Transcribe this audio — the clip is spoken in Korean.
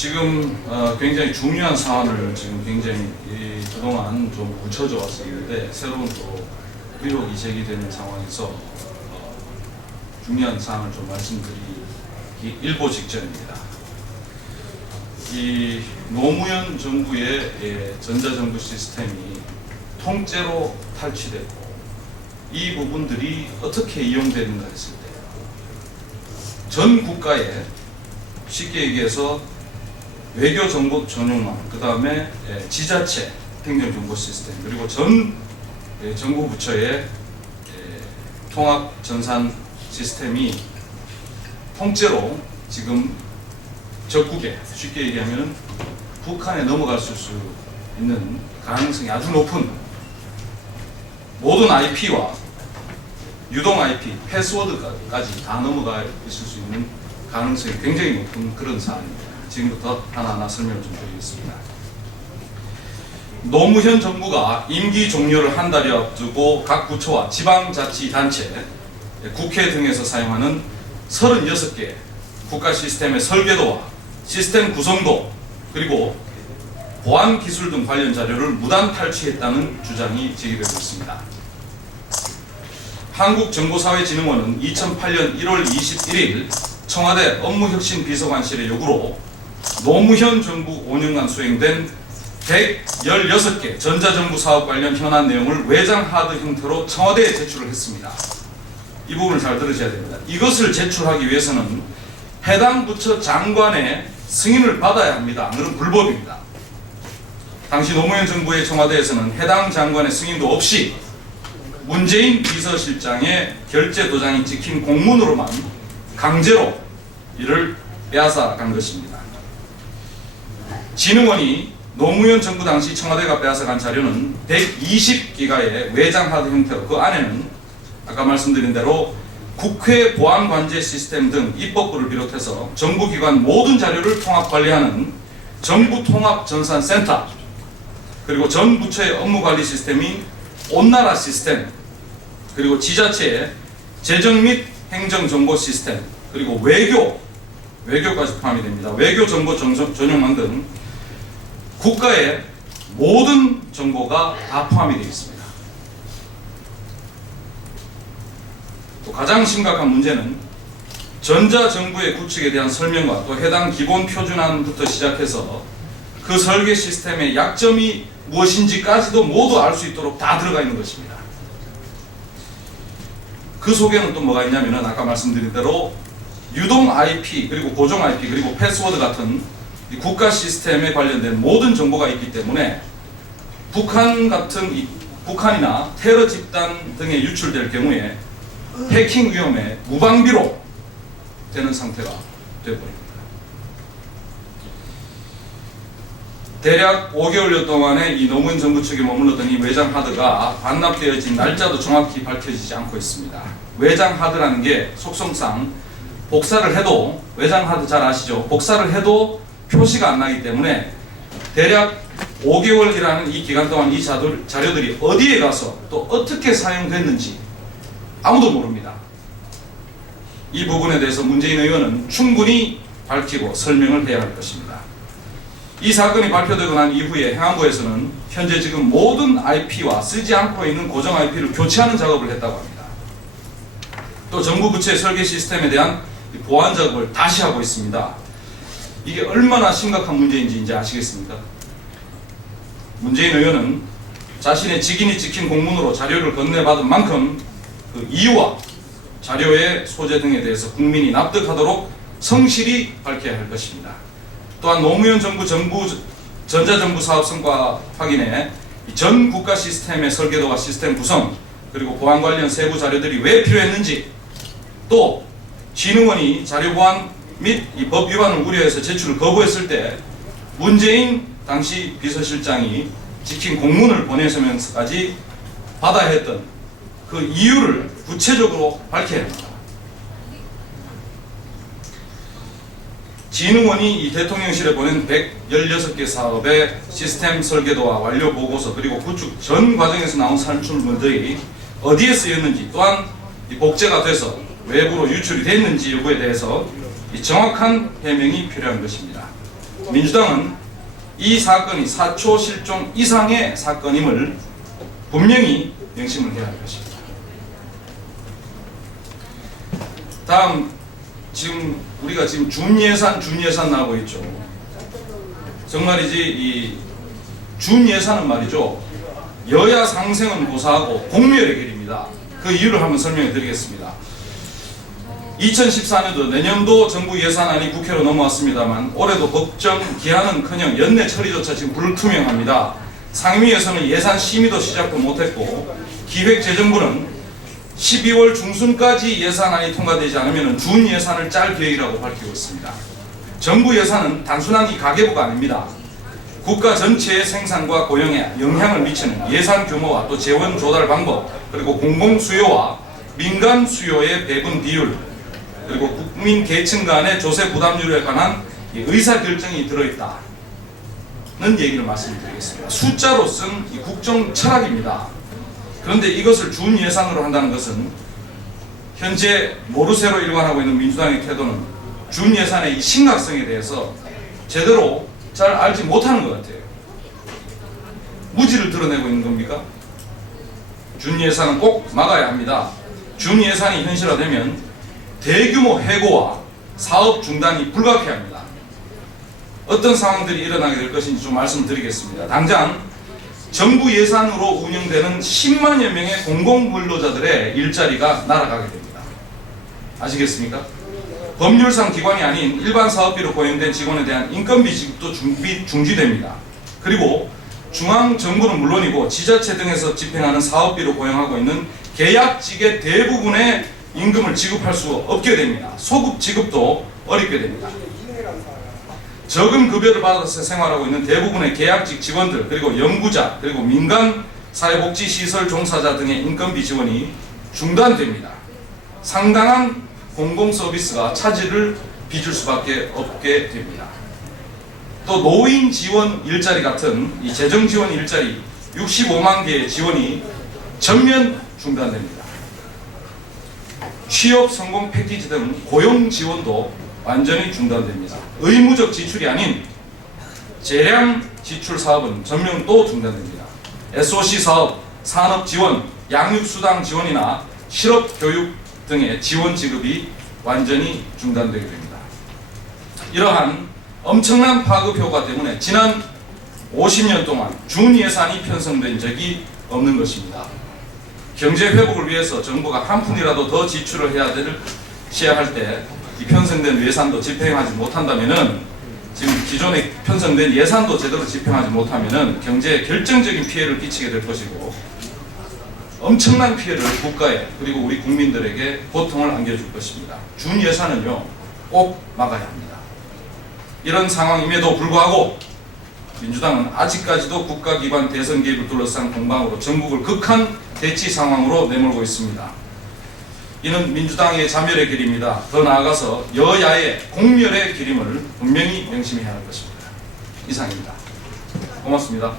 지금 굉장히 중요한 사안을 지금 굉장히 그동안 좀 묻혀져 왔었는데 새로운 또 의혹이 제기되는 상황에서 중요한 사안을 좀 말씀드리기 일보 직전입니다. 이 노무현 정부의 전자정부 시스템이 통째로 탈취됐고 이 부분들이 어떻게 이용되는가 했을 때 전 국가에 쉽게 얘기해서 외교정보 전용망, 그 다음에 지자체 행정정보 시스템, 그리고 전 정부 부처의 통합 전산 시스템이 통째로 지금 적국에, 쉽게 얘기하면 북한에 넘어갈 수 있는 가능성이 아주 높은 모든 IP와 유동 IP, 패스워드까지 다 넘어가 있을 수 있는 가능성이 굉장히 높은 그런 사안입니다. 지금부터 하나하나 설명을 좀 드리겠습니다. 노무현 정부가 임기 종료를 한 달여 앞두고 각 부처와 지방자치단체, 국회 등에서 사용하는 36개 국가 시스템의 설계도와 시스템 구성도 그리고 보안 기술 등 관련 자료를 무단 탈취했다는 주장이 제기되고 있습니다. 한국정보사회진흥원은 2008년 1월 21일 청와대 업무혁신비서관실의 요구로 노무현 정부 5년간 수행된 116개 전자정부 사업 관련 현안 내용을 외장 하드 형태로 청와대에 제출을 했습니다. 이 부분을 잘 들으셔야 됩니다. 이것을 제출하기 위해서는 해당 부처 장관의 승인을 받아야 합니다. 안 그러면 불법입니다. 당시 노무현 정부의 청와대에서는 해당 장관의 승인도 없이 문재인 비서실장의 결제 도장이 찍힌 공문으로만 강제로 이를 빼앗아 간 것입니다. 진흥원이 노무현 정부 당시 청와대가 빼앗아 간 자료는 120기가의 외장 하드 형태로 그 안에는 아까 말씀드린 대로 국회 보안관제 시스템 등 입법부를 비롯해서 정부기관 모든 자료를 통합관리하는 정부통합전산센터 그리고 전 부처의 업무관리 시스템인 온나라 시스템 그리고 지자체의 재정 및 행정정보 시스템 그리고 외교까지 포함이 됩니다. 외교정보 전용망 등 국가의 모든 정보가 다 포함이 되어 있습니다. 또 가장 심각한 문제는 전자정부의 구축에 대한 설명과 또 해당 기본 표준안부터 시작해서 그 설계 시스템의 약점이 무엇인지까지도 모두 알 수 있도록 다 들어가 있는 것입니다. 그 속에는 또 뭐가 있냐면은 아까 말씀드린 대로 유동 IP 그리고 고정 IP 그리고 패스워드 같은 국가 시스템에 관련된 모든 정보가 있기 때문에 북한이나 테러 집단 등에 유출될 경우에 해킹 위험에 무방비로 되는 상태가 되어버립니다. 대략 5개월여 동안의 이 노무현 정부 측에 머물렀던 이 외장 하드가 반납되어진 날짜도 정확히 밝혀지지 않고 있습니다. 외장 하드라는 게 속성상 복사를 해도 외장 하드 잘 아시죠? 복사를 해도 표시가 안 나기 때문에 대략 5개월이라는 이 기간 동안 이 자료들이 어디에 가서 또 어떻게 사용됐는지 아무도 모릅니다. 이 부분에 대해서 문재인 의원은 충분히 밝히고 설명을 해야 할 것입니다. 이 사건이 발표되고 난 이후에 행안부에서는 현재 지금 모든 IP와 쓰지 않고 있는 고정 IP를 교체하는 작업을 했다고 합니다. 또 정부 부처의 설계 시스템에 대한 보안 작업을 다시 하고 있습니다. 이게 얼마나 심각한 문제인지 이제 아시겠습니까? 문재인 의원은 자신의 직인이 찍힌 공문으로 자료를 건네받은 만큼 그 이유와 자료의 소재 등에 대해서 국민이 납득하도록 성실히 밝혀야 할 것입니다. 또한 노무현 정부 전자정부 사업 성과 확인에 전 국가 시스템의 설계도와 시스템 구성 그리고 보안 관련 세부 자료들이 왜 필요했는지 또 진흥원이 자료 보안 및 이 법 위반을 우려해서 제출을 거부했을 때 문재인 당시 비서실장이 찍힌 공문을 보내면서까지 받아야 했던 그 이유를 구체적으로 밝혀야 합니다. 진흥원이 이 대통령실에 보낸 116개 사업의 시스템 설계도와 완료 보고서 그리고 구축 전 과정에서 나온 산출물들이 어디에 쓰였는지 또한 이 복제가 돼서 외부로 유출이 됐는지 여부에 대해서 이 정확한 해명이 필요한 것입니다. 민주당은 이 사건이 사초 실종 이상의 사건임을 분명히 명심을 해야 할 것입니다. 다음, 지금 우리가 지금 준예산 나오고 있죠. 정말이지 이 준예산은 말이죠, 여야 상생은 고사하고 공멸의 길입니다. 그 이유를 한번 설명해 드리겠습니다. 2014년도 내년도 정부 예산안이 국회로 넘어왔습니다만 올해도 법정 기한은커녕 연내 처리조차 지금 불투명합니다. 상임위에서는 예산 심의도 시작도 못했고 기획재정부는 12월 중순까지 예산안이 통과되지 않으면 준 예산을 짤 계획이라고 밝히고 있습니다. 정부 예산은 단순한 이 가계부가 아닙니다. 국가 전체의 생산과 고용에 영향을 미치는 예산 규모와 또 재원 조달 방법, 그리고 공공 수요와 민간 수요의 배분 비율, 그리고 국민 계층 간의 조세 부담률에 관한 의사결정이 들어있다는 얘기를 말씀드리겠습니다. 숫자로 쓴 이 국정 철학입니다. 그런데 이것을 준 예산으로 한다는 것은 현재 모르쇠로 일관하고 있는 민주당의 태도는 준 예산의 이 심각성에 대해서 제대로 잘 알지 못하는 것 같아요. 무지를 드러내고 있는 겁니까? 준 예산은 꼭 막아야 합니다. 준 예산이 현실화되면 대규모 해고와 사업 중단이 불가피합니다. 어떤 상황들이 일어나게 될 것인지 좀 말씀드리겠습니다. 당장 정부 예산으로 운영되는 10만여 명의 공공근로자들의 일자리가 날아가게 됩니다. 아시겠습니까? 법률상 기관이 아닌 일반 사업비로 고용된 직원에 대한 인건비 지급도 중지됩니다. 그리고 중앙정부는 물론이고 지자체 등에서 집행하는 사업비로 고용하고 있는 계약직의 대부분의 임금을 지급할 수 없게 됩니다. 소급 지급도 어렵게 됩니다. 적은 급여를 받아서 생활하고 있는 대부분의 계약직 직원들, 그리고 연구자, 그리고 민간 사회복지시설 종사자 등의 인건비 지원이 중단됩니다. 상당한 공공서비스가 차질을 빚을 수밖에 없게 됩니다. 또 노인 지원 일자리 같은 이 재정 지원 일자리 65만 개의 지원이 전면 중단됩니다. 취업 성공 패키지 등 고용 지원도 완전히 중단됩니다. 의무적 지출이 아닌 재량 지출 사업은 전면 또 중단됩니다. SOC 사업, 산업 지원, 양육수당 지원이나 실업 교육 등의 지원 지급이 완전히 중단되게 됩니다. 이러한 엄청난 파급 효과 때문에 지난 50년 동안 준 예산이 편성된 적이 없는 것입니다. 경제 회복을 위해서 정부가 한 푼이라도 더 지출을 해야 할 때 이 편성된 예산도 집행하지 못한다면은, 지금 기존에 편성된 예산도 제대로 집행하지 못하면은 경제에 결정적인 피해를 끼치게 될 것이고 엄청난 피해를 국가에 그리고 우리 국민들에게 고통을 안겨줄 것입니다. 준 예산은요 꼭 막아야 합니다. 이런 상황임에도 불구하고 민주당은 아직까지도 국가 기관 대선 개입을 둘러싼 공방으로 전국을 극한 대치 상황으로 내몰고 있습니다. 이는 민주당의 자멸의 길입니다. 더 나아가서 여야의 공멸의 길임을 분명히 명심해야 할 것입니다. 이상입니다. 고맙습니다.